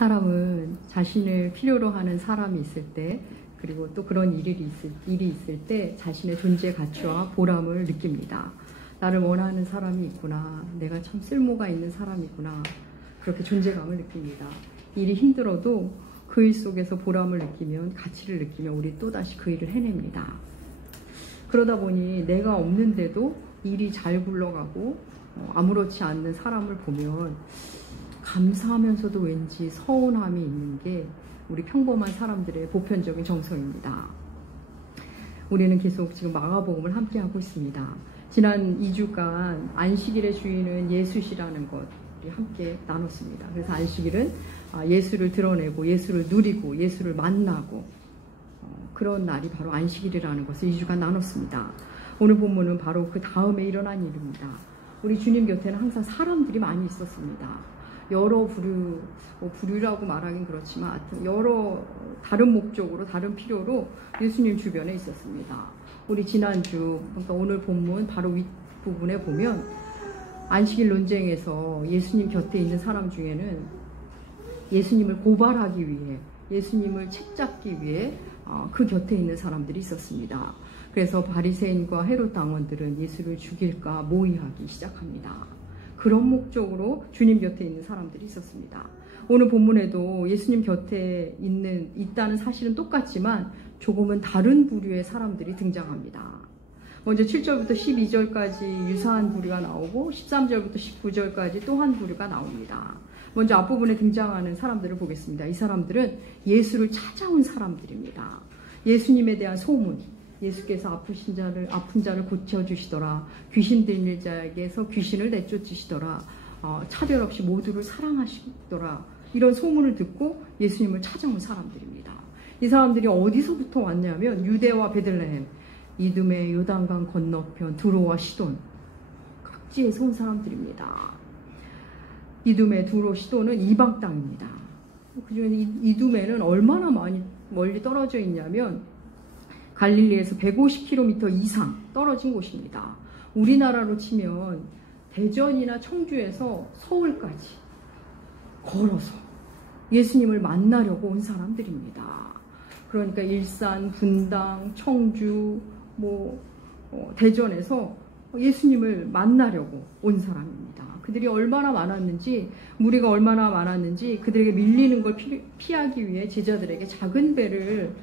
사람은 자신을 필요로 하는 사람이 있을 때, 그리고 또 그런 일이 있을 때 자신의 존재 가치와 보람을 느낍니다. 나를 원하는 사람이 있구나, 내가 참 쓸모가 있는 사람이 있구나, 그렇게 존재감을 느낍니다. 일이 힘들어도 그 일 속에서 보람을 느끼면, 가치를 느끼면 우리 또다시 그 일을 해냅니다. 그러다 보니 내가 없는데도 일이 잘 굴러가고 아무렇지 않는 사람을 보면 감사하면서도 왠지 서운함이 있는 게 우리 평범한 사람들의 보편적인 정서입니다. 우리는 계속 지금 마가복음을 함께 하고 있습니다. 지난 2주간 안식일의 주인은 예수시라는 것 우리 함께 나눴습니다. 그래서 안식일은 예수를 드러내고 예수를 누리고 예수를 만나고 그런 날이 바로 안식일이라는 것을 2주간 나눴습니다. 오늘 본문은 바로 그 다음에 일어난 일입니다. 우리 주님 곁에는 항상 사람들이 많이 있었습니다. 여러 부류라고 말하긴 그렇지만 하여튼 여러 다른 목적으로, 다른 필요로 예수님 주변에 있었습니다. 우리 지난주, 그러니까 오늘 본문 바로 윗부분에 보면 안식일 논쟁에서 예수님 곁에 있는 사람 중에는 예수님을 고발하기 위해, 예수님을 책잡기 위해 그 곁에 있는 사람들이 있었습니다. 그래서 바리새인과 헤롯 당원들은 예수를 죽일까 모의하기 시작합니다. 그런 목적으로 주님 곁에 있는 사람들이 있었습니다. 오늘 본문에도 예수님 곁에 있다는 사실은 똑같지만 조금은 다른 부류의 사람들이 등장합니다. 먼저 7절부터 12절까지 유사한 부류가 나오고 13절부터 19절까지 또 한 부류가 나옵니다. 먼저 앞부분에 등장하는 사람들을 보겠습니다. 이 사람들은 예수를 찾아온 사람들입니다. 예수님에 대한 소문, 예수께서 아픈 자를 고쳐주시더라, 귀신 들린 자에게서 귀신을 내쫓으시더라, 차별 없이 모두를 사랑하시더라, 이런 소문을 듣고 예수님을 찾아온 사람들입니다. 이 사람들이 어디서부터 왔냐면 유대와 베들레헴, 이두메, 요단강 건너편, 두로와 시돈, 각지에서 온 사람들입니다. 이두메, 두로, 시돈은 이방 땅입니다. 그중에 이두메는 얼마나 멀리 떨어져 있냐면 갈릴리에서 150km 이상 떨어진 곳입니다. 우리나라로 치면 대전이나 청주에서 서울까지 걸어서 예수님을 만나려고 온 사람들입니다. 그러니까 일산, 분당, 청주, 대전에서 예수님을 만나려고 온 사람입니다. 그들이 얼마나 많았는지, 무리가 얼마나 많았는지 그들에게 밀리는 걸 피하기 위해 제자들에게 작은 배를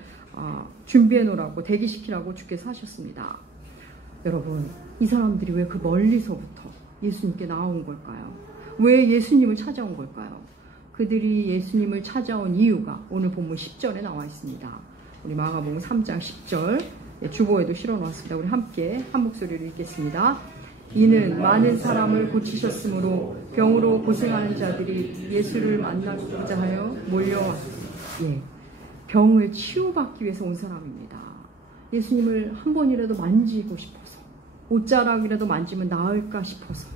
준비해 놓으라고, 대기시키라고 주께서 하셨습니다. 여러분, 이 사람들이 왜 그 멀리서부터 예수님께 나온 걸까요? 왜 예수님을 찾아온 걸까요? 그들이 예수님을 찾아온 이유가 오늘 본문 10절에 나와 있습니다. 우리 마가복음 3장 10절 주보에도 실어놓았습니다. 우리 함께 한 목소리로 읽겠습니다. 이는 많은 사람을 고치셨으므로 병으로 고생하는 자들이 예수를 만나고자 하여 몰려왔습니다. 병을 치유받기 위해서 온 사람입니다. 예수님을 한 번이라도 만지고 싶어서, 옷자락이라도 만지면 나을까 싶어서,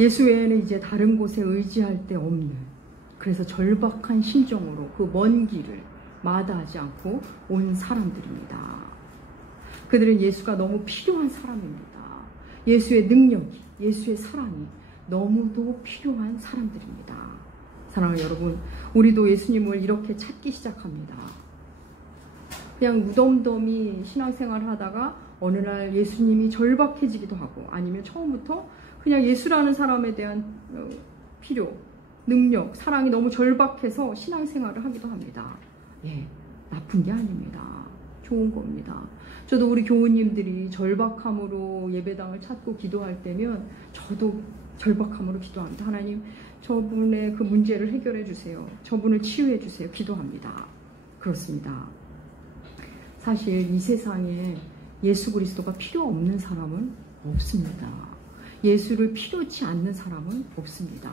예수 외에는 이제 다른 곳에 의지할 데 없는, 그래서 절박한 심정으로 그 먼 길을 마다하지 않고 온 사람들입니다. 그들은 예수가 너무 필요한 사람입니다. 예수의 능력이, 예수의 사랑이 너무도 필요한 사람들입니다. 사랑하는 여러분, 우리도 예수님을 이렇게 찾기 시작합니다. 그냥 무덤덤이 신앙생활을 하다가 어느 날 예수님이 절박해지기도 하고, 아니면 처음부터 그냥 예수라는 사람에 대한 필요, 능력, 사랑이 너무 절박해서 신앙생활을 하기도 합니다. 나쁜 게 아닙니다. 좋은 겁니다. 저도 우리 교우님들이 절박함으로 예배당을 찾고 기도할 때면 저도 절박함으로 기도합니다. 하나님, 저분의 그 문제를 해결해 주세요. 저분을 치유해 주세요. 기도합니다. 그렇습니다. 사실 이 세상에 예수 그리스도가 필요 없는 사람은 없습니다. 예수를 필요치 않는 사람은 없습니다.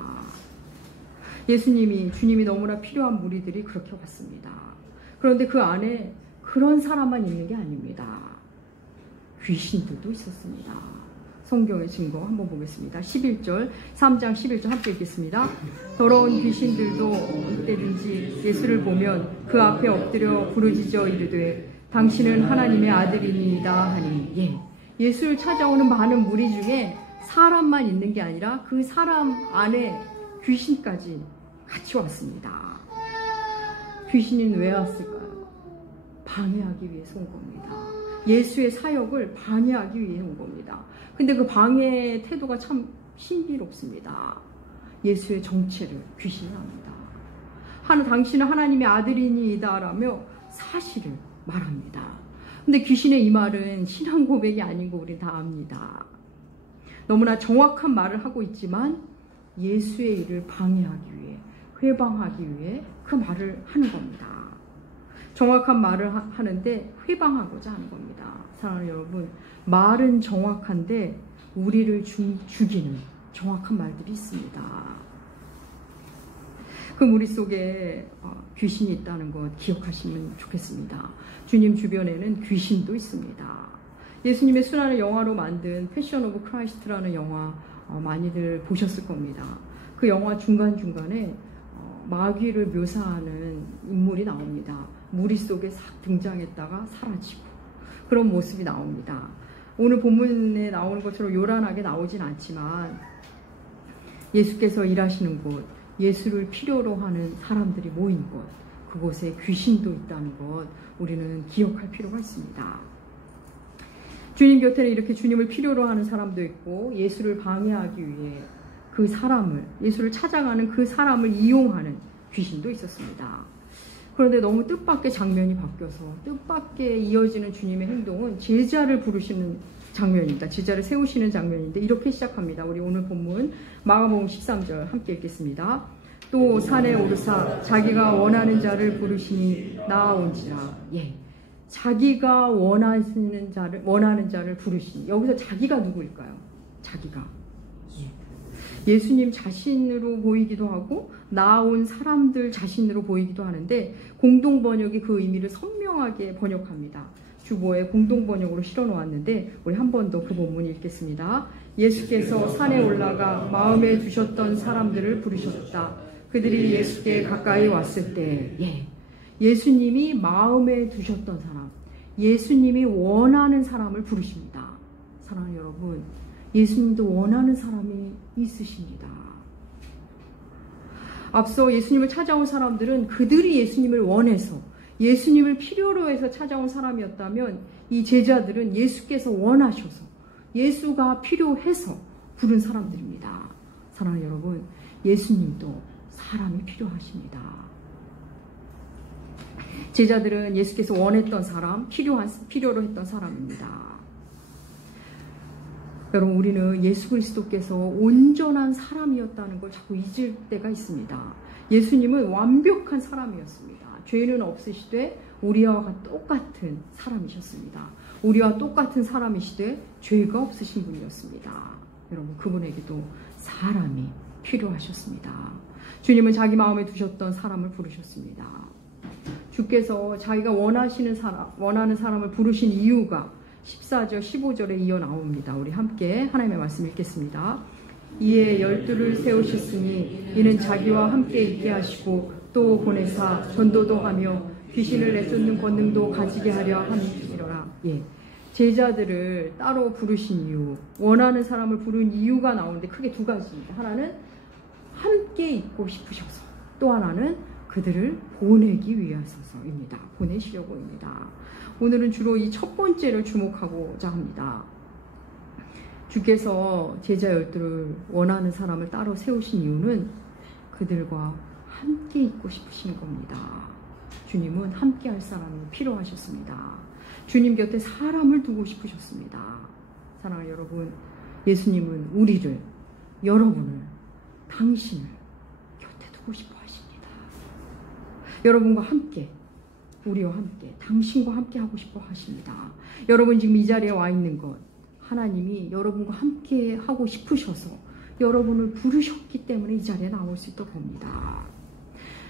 주님이 너무나 필요한 무리들이 그렇게 왔습니다. 그런데 그 안에 그런 사람만 있는 게 아닙니다. 귀신들도 있었습니다. 성경의 증거 한번 보겠습니다. 11절, 3장 11절 함께 읽겠습니다. 더러운 귀신들도 이때든지 예수를 보면 그 앞에 엎드려 부르짖어 이르되 당신은 하나님의 아들이니이다 하니. 예수를 찾아오는 많은 무리 중에 사람만 있는 게 아니라 그 사람 안에 귀신까지 같이 왔습니다. 귀신은 왜 왔을까요? 방해하기 위해서 온 겁니다. 예수의 사역을 방해하기 위해 온 겁니다. 근데 그 방해의 태도가 참 신비롭습니다. 예수의 정체를 귀신이 합니다. 당신은 하나님의 아들이니이다라며 사실을 말합니다. 근데 귀신의 이 말은 신앙 고백이 아닌 거 우리 다 압니다. 너무나 정확한 말을 하고 있지만 예수의 일을 방해하기 위해, 회방하기 위해 그 말을 하는 겁니다. 정확한 말을 하는데 회방하고자 하는 겁니다. 사랑하는 여러분, 말은 정확한데 우리를 죽이는 정확한 말들이 있습니다. 그 무리 속에 귀신이 있다는 것 기억하시면 좋겠습니다. 주님 주변에는 귀신도 있습니다. 예수님의 순환을 영화로 만든 패션 오브 크라이스트라는 영화 많이들 보셨을 겁니다. 그 영화 중간중간에 마귀를 묘사하는 인물이 나옵니다. 무리 속에 싹 등장했다가 사라지고 그런 모습이 나옵니다. 오늘 본문에 나오는 것처럼 요란하게 나오진 않지만 예수께서 일하시는 곳, 예수를 필요로 하는 사람들이 모인 곳, 그곳에 귀신도 있다는 것 우리는 기억할 필요가 있습니다. 주님 곁에는 이렇게 주님을 필요로 하는 사람도 있고 예수를 방해하기 위해 그 사람을, 예수를 찾아가는 그 사람을 이용하는 귀신도 있었습니다. 그런데 너무 뜻밖의 장면이 바뀌어서 뜻밖의 이어지는 주님의 행동은 제자를 부르시는 장면입니다. 제자를 세우시는 장면인데 이렇게 시작합니다. 우리 오늘 본문 마가복음 13절 함께 읽겠습니다. 또 산에 오르사 자기가 원하는 자를 부르시니 나아온지라. 예, 자기가 원하는 자를 부르시니, 여기서 자기가 누구일까요? 자기가 예수님 자신으로 보이기도 하고 나아온 사람들 자신으로 보이기도 하는데 공동 번역이 그 의미를 선명하게 번역합니다. 주보에 공동 번역으로 실어 놓았는데 우리 한 번 더 그 본문 읽겠습니다. 예수께서 산에 올라가 마음에 두셨던 사람들을 부르셨다. 그들이 예수께 가까이 왔을 때, 예수님이 마음에 두셨던 사람, 예수님이 원하는 사람을 부르십니다. 사랑하는 여러분, 예수님도 원하는 사람이 있으십니다. 앞서 예수님을 찾아온 사람들은 그들이 예수님을 원해서, 예수님을 필요로 해서 찾아온 사람이었다면 이 제자들은 예수께서 원하셔서, 예수가 필요해서 부른 사람들입니다. 사랑하는 여러분, 예수님도 사람이 필요하십니다. 제자들은 예수께서 원했던 사람, 필요로 했던 사람입니다. 여러분, 우리는 예수 그리스도께서 온전한 사람이었다는 걸 자꾸 잊을 때가 있습니다. 예수님은 완벽한 사람이었습니다. 죄는 없으시되 우리와 똑같은 사람이셨습니다. 우리와 똑같은 사람이시되 죄가 없으신 분이었습니다. 여러분, 그분에게도 사람이 필요하셨습니다. 주님은 자기 마음에 두셨던 사람을 부르셨습니다. 주께서 자기가 원하는 사람을 부르신 이유가 14절, 15절에 이어 나옵니다. 우리 함께 하나님의 말씀 읽겠습니다. 이에 12를 세우셨으니 이는 자기와 함께 있게 하시고 또 보내사 전도도 하며 귀신을 내쫓는 권능도 가지게 하려 함이니라. 제자들을 따로 부르신 이유, 원하는 사람을 부른 이유가 나오는데 크게 두 가지입니다. 하나는 함께 있고 싶으셔서, 또 하나는 그들을 보내기 위해서입니다. 보내시려고입니다. 오늘은 주로 이 첫 번째를 주목하고자 합니다. 주께서 제자 12를 원하는 사람을 따로 세우신 이유는 그들과 함께 있고 싶으신 겁니다. 주님은 함께 할 사람이 필요하셨습니다. 주님 곁에 사람을 두고 싶으셨습니다. 사랑하는 여러분, 예수님은 우리를, 여러분을, 당신을 곁에 두고 싶어 하십니다. 여러분과 함께, 우리와 함께, 당신과 함께 하고 싶어 하십니다. 여러분 지금 이 자리에 와 있는 것, 하나님이 여러분과 함께 하고 싶으셔서 여러분을 부르셨기 때문에 이 자리에 나올 수 있도록 합니다.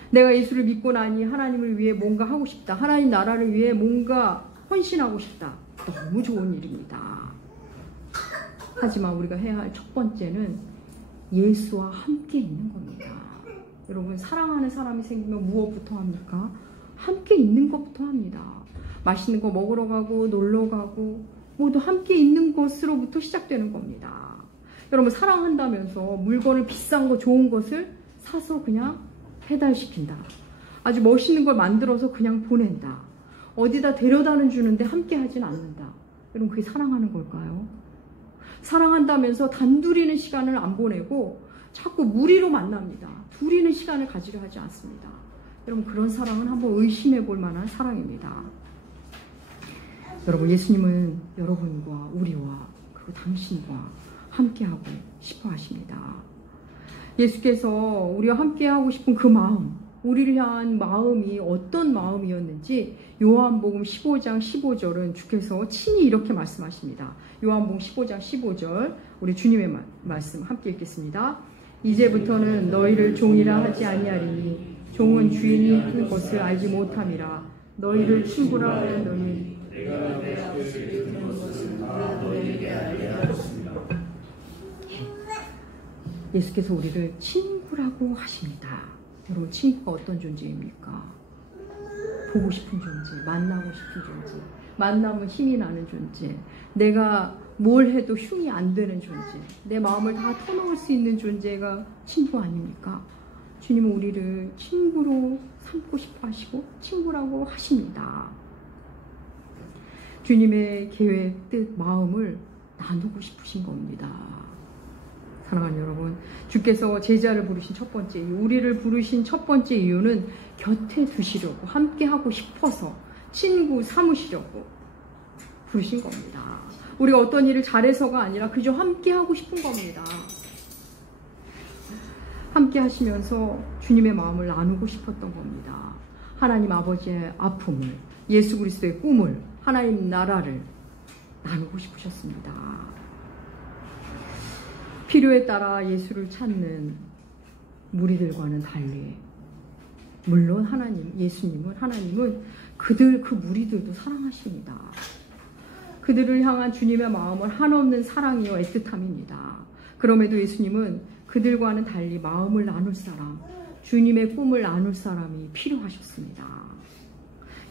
내가 예수를 믿고 나니 하나님을 위해 뭔가 하고 싶다. 하나님 나라를 위해 뭔가 헌신하고 싶다. 너무 좋은 일입니다. 하지만 우리가 해야 할 첫 번째는 예수와 함께 있는 겁니다. 여러분, 사랑하는 사람이 생기면 무엇부터 합니까? 함께 있는 것부터 합니다. 맛있는 거 먹으러 가고 놀러 가고 모두 함께 있는 것으로부터 시작되는 겁니다. 여러분, 사랑한다면서 물건을 비싼 거 좋은 것을 사서 그냥 배달시킨다. 아주 멋있는 걸 만들어서 그냥 보낸다. 어디다 데려다는 주는데 함께 하진 않는다. 여러분, 그게 사랑하는 걸까요? 사랑한다면서 단둘이는 시간을 안 보내고 자꾸 무리로 만납니다. 둘이는 시간을 가지려 하지 않습니다. 여러분, 그런 사랑은 한번 의심해 볼 만한 사랑입니다. 여러분, 예수님은 여러분과 우리와 그리고 당신과 함께하고 싶어 하십니다. 예수께서 우리와 함께하고 싶은 그 마음, 우리를 향한 마음이 어떤 마음이었는지 요한복음 15장 15절은 주께서 친히 이렇게 말씀하십니다. 요한복음 15장 15절, 우리 주님의 말씀 함께 읽겠습니다. 이제부터는 너희를 종이라 하지 아니하리니 종은 주인이 한 것을 알지 못함이라. 너희를 친구라 하였노니 내가 내 아버지에게 들은 것을 다 너희에게 알게 하였습니다. 예수께서 우리를 친구라고 하십니다. 여러분, 친구가 어떤 존재입니까? 보고 싶은 존재, 만나고 싶은 존재, 만나면 힘이 나는 존재, 내가 뭘 해도 흉이 안 되는 존재, 내 마음을 다 터놓을 수 있는 존재가 친구 아닙니까? 주님은 우리를 친구로 삼고 싶어 하시고 친구라고 하십니다. 주님의 계획, 뜻, 마음을 나누고 싶으신 겁니다. 사랑하는 여러분, 주께서 제자를 부르신 첫 번째 이유, 우리를 부르신 첫 번째 이유는 곁에 두시려고, 함께 하고 싶어서, 친구 삼으시려고 부르신 겁니다. 우리가 어떤 일을 잘해서가 아니라 그저 함께 하고 싶은 겁니다. 함께 하시면서 주님의 마음을 나누고 싶었던 겁니다. 하나님 아버지의 아픔을, 예수 그리스도의 꿈을, 하나님 나라를 나누고 싶으셨습니다. 필요에 따라 예수를 찾는 무리들과는 달리, 물론 하나님은 그 무리들도 사랑하십니다. 그들을 향한 주님의 마음은 한없는 사랑이요 애틋함입니다. 그럼에도 예수님은 그들과는 달리 마음을 나눌 사람, 주님의 꿈을 나눌 사람이 필요하셨습니다.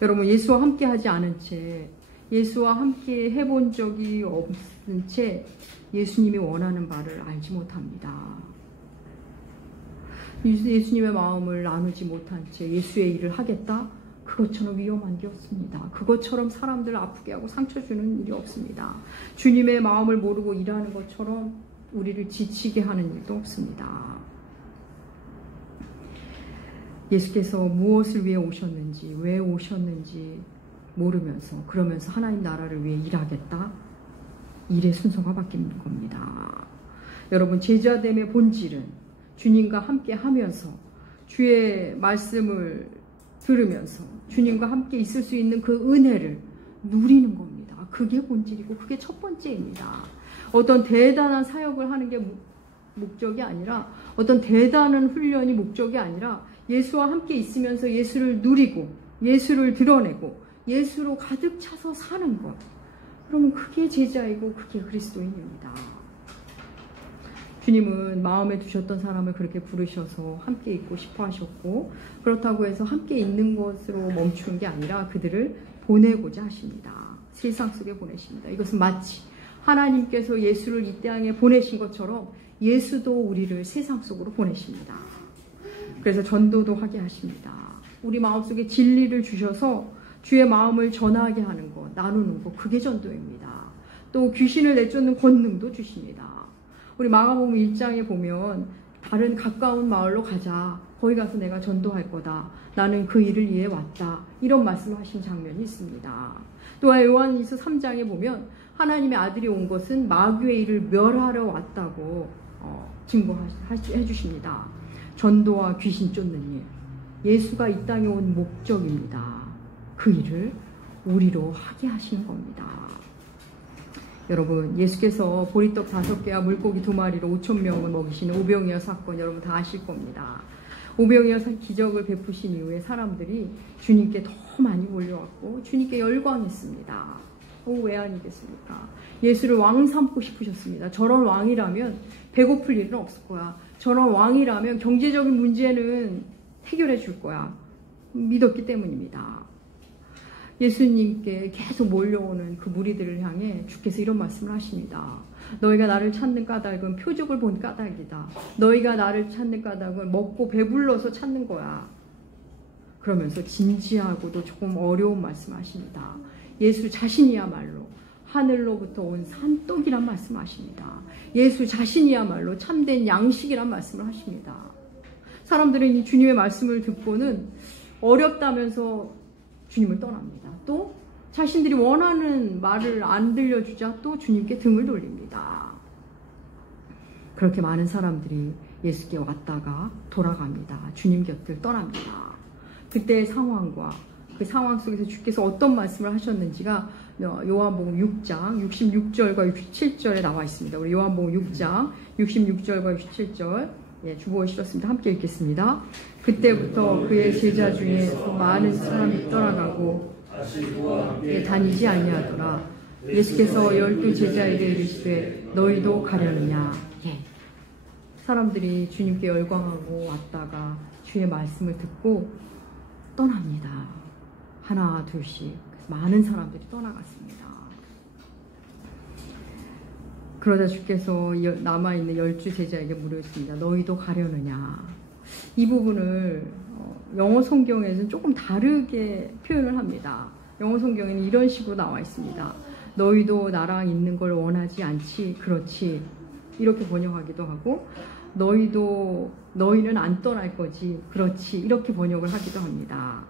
여러분, 예수와 함께 하지 않은 채, 예수와 함께 해본 적이 없은 채 예수님이 원하는 바를 알지 못합니다. 예수님의 마음을 나누지 못한 채 예수의 일을 하겠다? 그것처럼 위험한 게 없습니다. 그것처럼 사람들을 아프게 하고 상처 주는 일이 없습니다. 주님의 마음을 모르고 일하는 것처럼 우리를 지치게 하는 일도 없습니다. 예수께서 무엇을 위해 오셨는지, 왜 오셨는지 모르면서, 그러면서 하나님 나라를 위해 일하겠다? 일의 순서가 바뀌는 겁니다. 여러분, 제자됨의 본질은 주님과 함께 하면서, 주의 말씀을 들으면서 주님과 함께 있을 수 있는 그 은혜를 누리는 겁니다. 그게 본질이고 그게 첫 번째입니다. 어떤 대단한 사역을 하는 게 목적이 아니라, 어떤 대단한 훈련이 목적이 아니라, 예수와 함께 있으면서 예수를 누리고 예수를 드러내고 예수로 가득 차서 사는 것. 그러면 그게 제자이고 그게 그리스도인입니다. 주님은 마음에 두셨던 사람을 그렇게 부르셔서 함께 있고 싶어 하셨고, 그렇다고 해서 함께 있는 것으로 멈춘 게 아니라 그들을 보내고자 하십니다. 세상 속에 보내십니다. 이것은 마치 하나님께서 예수를 이 땅에 보내신 것처럼 예수도 우리를 세상 속으로 보내십니다. 그래서 전도도 하게 하십니다. 우리 마음속에 진리를 주셔서 주의 마음을 전하게 하는 것, 나누는 것, 그게 전도입니다. 또 귀신을 내쫓는 권능도 주십니다. 우리 마가복음 1장에 보면 다른 가까운 마을로 가자. 거기 가서 내가 전도할 거다. 나는 그 일을 위해 왔다. 이런 말씀을 하신 장면이 있습니다. 또한 요한일서 3장에 보면 하나님의 아들이 온 것은 마귀의 일을 멸하러 왔다고 증거해 주십니다. 전도와 귀신 쫓는 일, 예수가 이 땅에 온 목적입니다. 그 일을 우리로 하게 하시는 겁니다. 여러분, 예수께서 보리떡 5개와 물고기 2마리로 5,000명을 먹이시는 오병이어 사건 여러분 다 아실 겁니다. 오병이어 기적을 베푸신 이후에 사람들이 주님께 더 많이 몰려왔고 주님께 열광했습니다. 왜 아니겠습니까? 예수를 왕 삼고 싶으셨습니다. 저런 왕이라면 배고플 일은 없을 거야. 저런 왕이라면 경제적인 문제는 해결해 줄 거야. 믿었기 때문입니다. 예수님께 계속 몰려오는 그 무리들을 향해 주께서 이런 말씀을 하십니다. 너희가 나를 찾는 까닭은 표적을 본 까닭이다. 너희가 나를 찾는 까닭은 먹고 배불러서 찾는 거야. 그러면서 진지하고도 조금 어려운 말씀하십니다. 예수 자신이야말로 하늘로부터 온 산떡이란 말씀하십니다. 예수 자신이야말로 참된 양식이란 말씀을 하십니다. 사람들은 이 주님의 말씀을 듣고는 어렵다면서 주님을 떠납니다. 또 자신들이 원하는 말을 안 들려주자 또 주님께 등을 돌립니다. 그렇게 많은 사람들이 예수께 왔다가 돌아갑니다. 주님 곁을 떠납니다. 그때의 상황과 그 상황 속에서 주께서 어떤 말씀을 하셨는지가 요한복음 6장 66절과 67절에 나와 있습니다. 우리 요한복음 6장 66절과 67절 주보에 실었습니다. 함께 읽겠습니다. 그때부터 그의 제자 중에 많은 사람이 떠나가고 다니지 아니하더라. 예수께서 12 제자에게 이르시되 너희도 가려느냐. 사람들이 주님께 열광하고 왔다가 주의 말씀을 듣고 떠납니다. 하나 둘씩 많은 사람들이 떠나갔습니다. 그러자 주께서 남아있는 12 제자에게 물으셨습니다. 너희도 가려느냐. 이 부분을 영어 성경에서는 조금 다르게 표현을 합니다. 영어 성경에는 이런 식으로 나와 있습니다. 너희도 나랑 있는 걸 원하지 않지? 그렇지. 이렇게 번역하기도 하고 너희는 안 떠날 거지? 그렇지. 이렇게 번역을 하기도 합니다.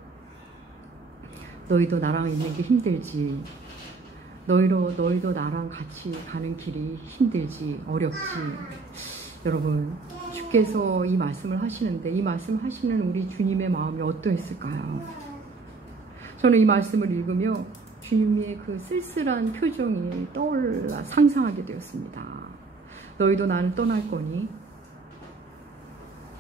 너희도 나랑 있는 게 힘들지. 너희도 나랑 같이 가는 길이 힘들지, 어렵지. 여러분, 주께서 이 말씀을 하시는데 이 말씀을 하시는 우리 주님의 마음이 어떠했을까요? 저는 이 말씀을 읽으며 주님의 그 쓸쓸한 표정이 떠올라 상상하게 되었습니다. 너희도 나는 떠날 거니?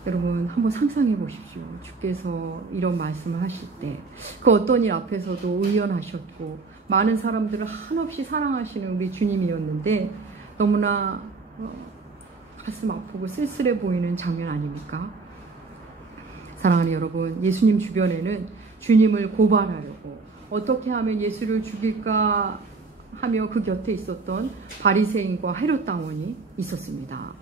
여러분 한번 상상해 보십시오. 주께서 이런 말씀을 하실 때 그 어떤 일 앞에서도 의연하셨고 많은 사람들을 한없이 사랑하시는 우리 주님이었는데 너무나 가슴 아프고 쓸쓸해 보이는 장면 아닙니까? 사랑하는 여러분, 예수님 주변에는 주님을 고발하려고 어떻게 하면 예수를 죽일까 하며 그 곁에 있었던 바리새인과 헤롯 당원이 있었습니다.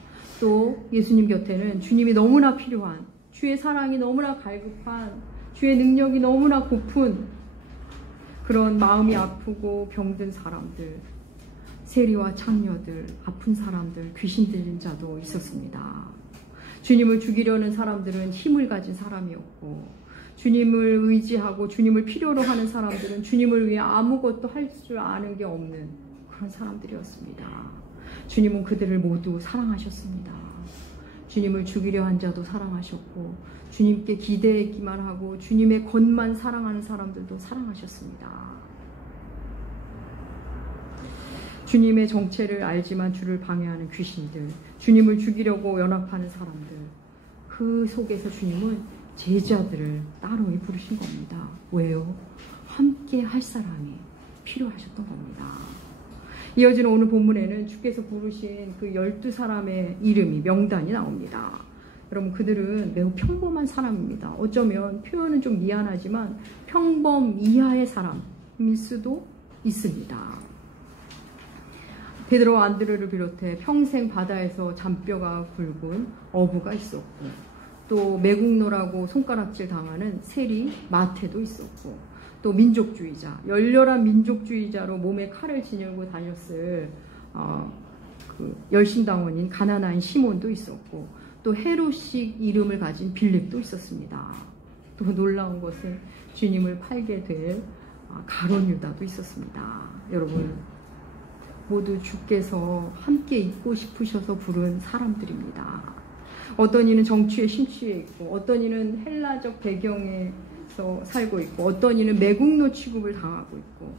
또 예수님 곁에는 주님이 너무나 필요한, 주의 사랑이 너무나 갈급한, 주의 능력이 너무나 고픈 그런 마음이 아프고 병든 사람들, 세리와 창녀들, 아픈 사람들, 귀신 들린 자도 있었습니다. 주님을 죽이려는 사람들은 힘을 가진 사람이었고 주님을 의지하고 주님을 필요로 하는 사람들은 주님을 위해 아무것도 할 줄 아는 게 없는 그런 사람들이었습니다. 주님은 그들을 모두 사랑하셨습니다. 주님을 죽이려 한 자도 사랑하셨고 주님께 기대했기만 하고 주님의 것만 사랑하는 사람들도 사랑하셨습니다. 주님의 정체를 알지만 주를 방해하는 귀신들, 주님을 죽이려고 연합하는 사람들, 그 속에서 주님은 제자들을 따로 부르신 겁니다. 왜요? 함께 할 사람이 필요하셨던 겁니다. 이어지는 오늘 본문에는 주께서 부르신 그 12사람의 이름이, 명단이 나옵니다. 여러분, 그들은 매우 평범한 사람입니다. 어쩌면 표현은 좀 미안하지만 평범 이하의 사람일 수도 있습니다. 베드로와 안드레를 비롯해 평생 바다에서 잔뼈가 굵은 어부가 있었고 또 매국노라고 손가락질 당하는 세리 마태도 있었고 또 민족주의자, 열렬한 민족주의자로 몸에 칼을 지니고 다녔을 그 열심당원인 가나나인 시몬도 있었고 또 헤롯식 이름을 가진 빌립도 있었습니다. 또 놀라운 것은 주님을 팔게 될 가룟 유다도 있었습니다. 여러분, 모두 주께서 함께 있고 싶으셔서 부른 사람들입니다. 어떤 이는 정치에 심취해 있고 어떤 이는 헬라적 배경에서 살고 있고 어떤 이는 매국노 취급을 당하고 있고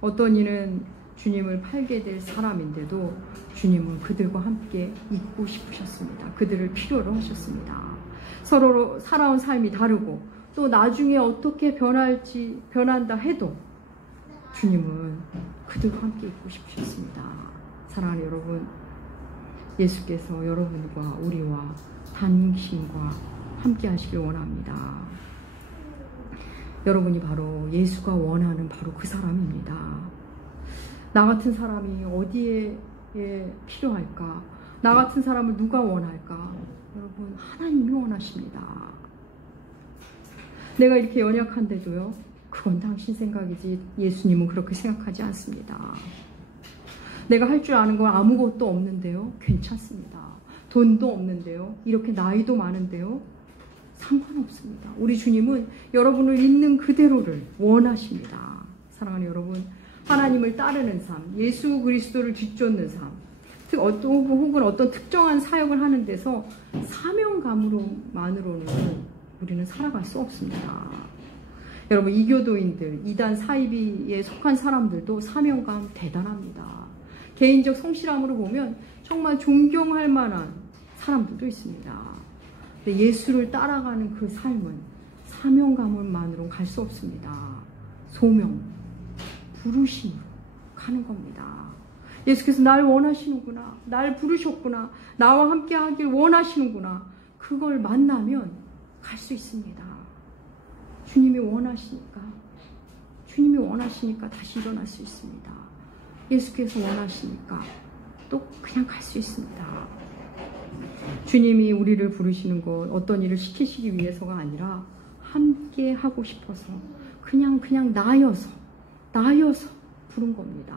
어떤 이는 주님을 팔게 될 사람인데도 주님은 그들과 함께 있고 싶으셨습니다. 그들을 필요로 하셨습니다. 서로 살아온 삶이 다르고 또 나중에 어떻게 변한다 해도 주님은 그들과 함께 있고 싶으셨습니다. 사랑하는 여러분, 예수께서 여러분과 우리와 당신과 함께 하시길 원합니다. 여러분이 바로 예수가 원하는 바로 그 사람입니다. 나 같은 사람이 어디에 필요할까? 나 같은 사람을 누가 원할까? 여러분, 하나님이 원하십니다. 내가 이렇게 연약한데도요, 그건 당신 생각이지 예수님은 그렇게 생각하지 않습니다. 내가 할 줄 아는 건 아무것도 없는데요, 괜찮습니다. 돈도 없는데요, 이렇게 나이도 많은데요, 상관없습니다. 우리 주님은 여러분을 있는 그대로를 원하십니다. 사랑하는 여러분, 하나님을 따르는 삶, 예수 그리스도를 뒤쫓는 삶, 혹은 어떤 특정한 사역을 하는 데서 사명감으로만으로는 우리는 살아갈 수 없습니다. 여러분, 이교도인들, 이단 사이비에 속한 사람들도 사명감 대단합니다. 개인적 성실함으로 보면 정말 존경할 만한 사람들도 있습니다. 근데 예수를 따라가는 그 삶은 사명감만으로 갈 수 없습니다. 소명, 부르심으로 가는 겁니다. 예수께서 날 원하시는구나, 날 부르셨구나, 나와 함께 하길 원하시는구나, 그걸 만나면 갈 수 있습니다. 주님이 원하시니까 다시 일어날 수 있습니다. 예수께서 원하시니까 또 그냥 갈 수 있습니다. 주님이 우리를 부르시는 것, 어떤 일을 시키시기 위해서가 아니라 함께 하고 싶어서 그냥 나여서 부른 겁니다.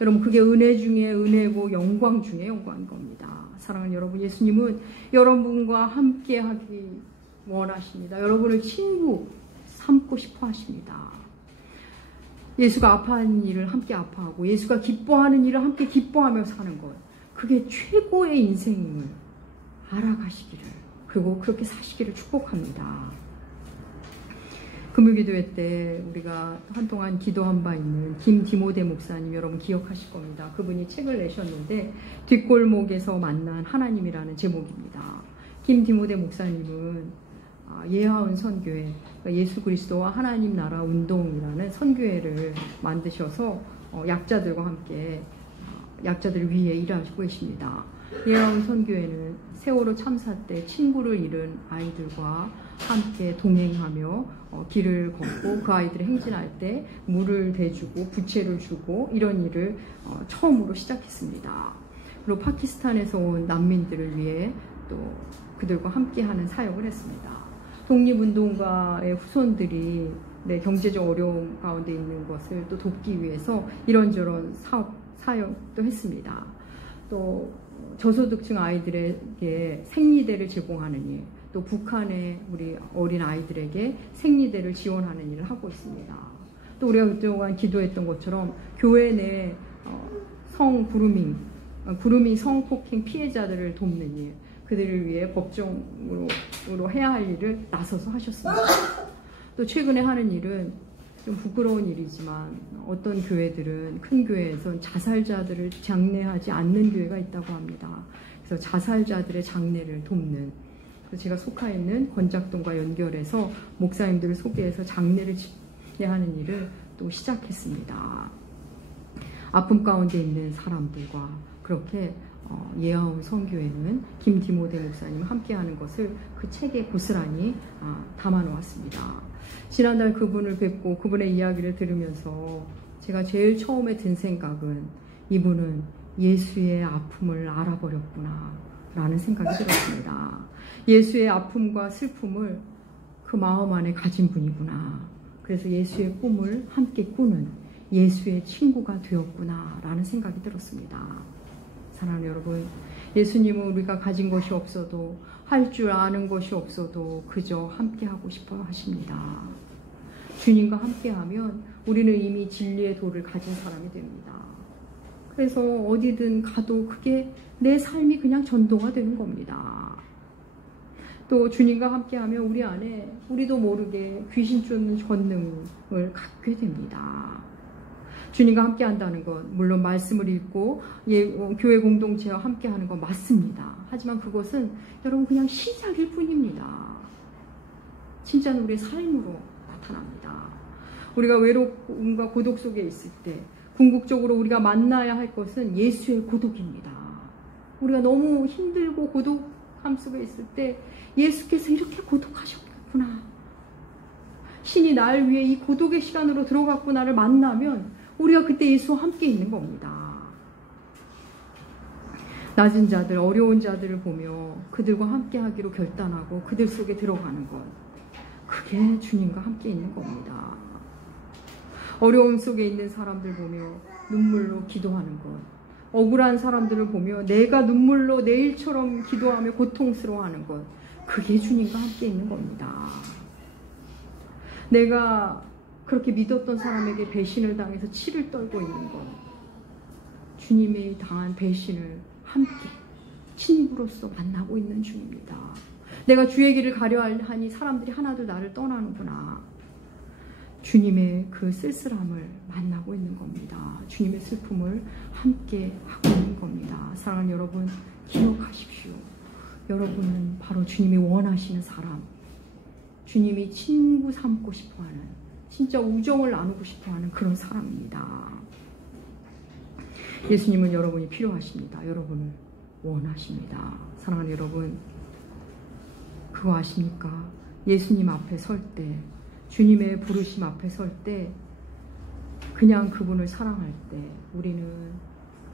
여러분, 그게 은혜 중에 은혜고 영광 중에 영광인 겁니다. 사랑하는 여러분, 예수님은 여러분과 함께 하기 원하십니다. 여러분을 친구 삼고 싶어 하십니다. 예수가 아파하는 일을 함께 아파하고 예수가 기뻐하는 일을 함께 기뻐하며 사는 것, 그게 최고의 인생임을 알아가시기를, 그리고 그렇게 사시기를 축복합니다. 금요기도회 때 우리가 한동안 기도한 바 있는 김디모데 목사님, 여러분 기억하실 겁니다. 그분이 책을 내셨는데 뒷골목에서 만난 하나님이라는 제목입니다. 김디모데 목사님은 예하은 선교회, 예수 그리스도와 하나님 나라 운동이라는 선교회를 만드셔서 약자들과 함께 약자들 위해 일하시고 계십니다. 예하은 선교회는 세월호 참사 때 친구를 잃은 아이들과 함께 동행하며 길을 걷고 그 아이들이 행진할 때 물을 대주고 부채를 주고 이런 일을 처음으로 시작했습니다. 그리고 파키스탄에서 온 난민들을 위해 또 그들과 함께하는 사역을 했습니다. 독립운동가의 후손들이 경제적 어려움 가운데 있는 것을 또 돕기 위해서 이런저런 사역도 했습니다. 또 저소득층 아이들에게 생리대를 제공하는 일, 또 북한의 우리 어린 아이들에게 생리대를 지원하는 일을 하고 있습니다. 또 우리가 그동안 기도했던 것처럼 교회 내 그루밍 성폭행 피해자들을 돕는 일, 그들을 위해 법정으로 해야 할 일을 나서서 하셨습니다. 또 최근에 하는 일은 좀 부끄러운 일이지만 어떤 교회들은, 큰 교회에선 자살자들을 장례하지 않는 교회가 있다고 합니다. 그래서 자살자들의 장례를 돕는, 제가 속하 있는 권작동과 연결해서 목사님들을 소개해서 장례를 집례하는 일을 또 시작했습니다. 아픔 가운데 있는 사람들과 그렇게 예하운 선교회는 김디모데 목사님 함께하는 것을 그 책에 고스란히 담아놓았습니다. 지난달 그분을 뵙고 그분의 이야기를 들으면서 제가 제일 처음에 든 생각은, 이분은 예수의 아픔을 알아버렸구나 라는 생각이 들었습니다. 예수의 아픔과 슬픔을 그 마음 안에 가진 분이구나. 그래서 예수의 꿈을 함께 꾸는 예수의 친구가 되었구나 라는 생각이 들었습니다. 사랑하는 여러분, 예수님은 우리가 가진 것이 없어도, 할 줄 아는 것이 없어도 그저 함께하고 싶어 하십니다. 주님과 함께하면 우리는 이미 진리의 도를 가진 사람이 됩니다. 그래서 어디든 가도 그게 내 삶이 그냥 전도가 되는 겁니다. 또 주님과 함께하면 우리 안에 우리도 모르게 귀신 쫓는 권능을 갖게 됩니다. 주님과 함께 한다는 것, 물론 말씀을 읽고 교회 공동체와 함께 하는 건 맞습니다. 하지만 그것은 여러분 그냥 시작일 뿐입니다. 진짜는 우리의 삶으로 나타납니다. 우리가 외로움과 고독 속에 있을 때 궁극적으로 우리가 만나야 할 것은 예수의 고독입니다. 우리가 너무 힘들고 고독함 속에 있을 때 예수께서 이렇게 고독하셨구나, 신이 날 위해 이 고독의 시간으로 들어갔고 나를 만나면 우리가 그때 예수와 함께 있는 겁니다. 낮은 자들, 어려운 자들을 보며 그들과 함께 하기로 결단하고 그들 속에 들어가는 것, 그게 주님과 함께 있는 겁니다. 어려움 속에 있는 사람들 보며 눈물로 기도하는 것, 억울한 사람들을 보며 내가 눈물로 내일처럼 기도하며 고통스러워하는 것, 그게 주님과 함께 있는 겁니다. 내가 그렇게 믿었던 사람에게 배신을 당해서 치를 떨고 있는 것, 주님이 당한 배신을 함께 친구로서 만나고 있는 중입니다. 내가 주의 길을 가려 하니 사람들이 하나둘 나를 떠나는구나. 주님의 그 쓸쓸함을 만나고 있는 겁니다. 주님의 슬픔을 함께 하고 있는 겁니다. 사랑하는 여러분, 기억하십시오. 여러분은 바로 주님이 원하시는 사람, 주님이 친구 삼고 싶어하는, 진짜 우정을 나누고 싶어하는 그런 사람입니다. 예수님은 여러분이 필요하십니다. 여러분을 원하십니다. 사랑하는 여러분, 그거 아십니까? 예수님 앞에 설 때, 주님의 부르심 앞에 설 때, 그냥 그분을 사랑할 때 우리는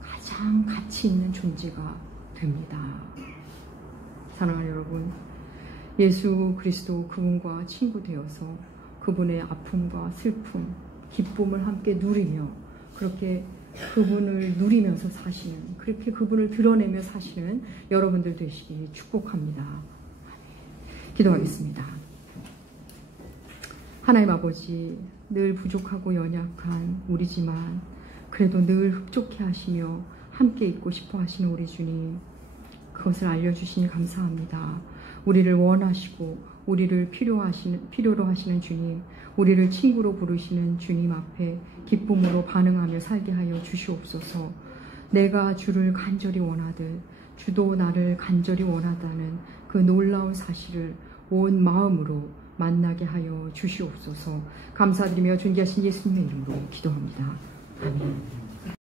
가장 가치 있는 존재가 됩니다. 사랑하는 여러분, 예수 그리스도 그분과 친구 되어서 그분의 아픔과 슬픔, 기쁨을 함께 누리며 그렇게 그분을 누리면서 사시는, 그렇게 그분을 드러내며 사시는 여러분들 되시기 축복합니다. 기도하겠습니다. 하나님 아버지, 늘 부족하고 연약한 우리지만 그래도 늘 흡족해 하시며 함께 있고 싶어 하시는 우리 주님, 그것을 알려주시니 감사합니다. 우리를 원하시고 우리를 필요로 하시는 주님, 우리를 친구로 부르시는 주님 앞에 기쁨으로 반응하며 살게 하여 주시옵소서. 내가 주를 간절히 원하듯 주도 나를 간절히 원하다는 그 놀라운 사실을 온 마음으로 만나게 하여 주시옵소서. 감사드리며 존귀하신 예수님의 이름으로 기도합니다. 아멘.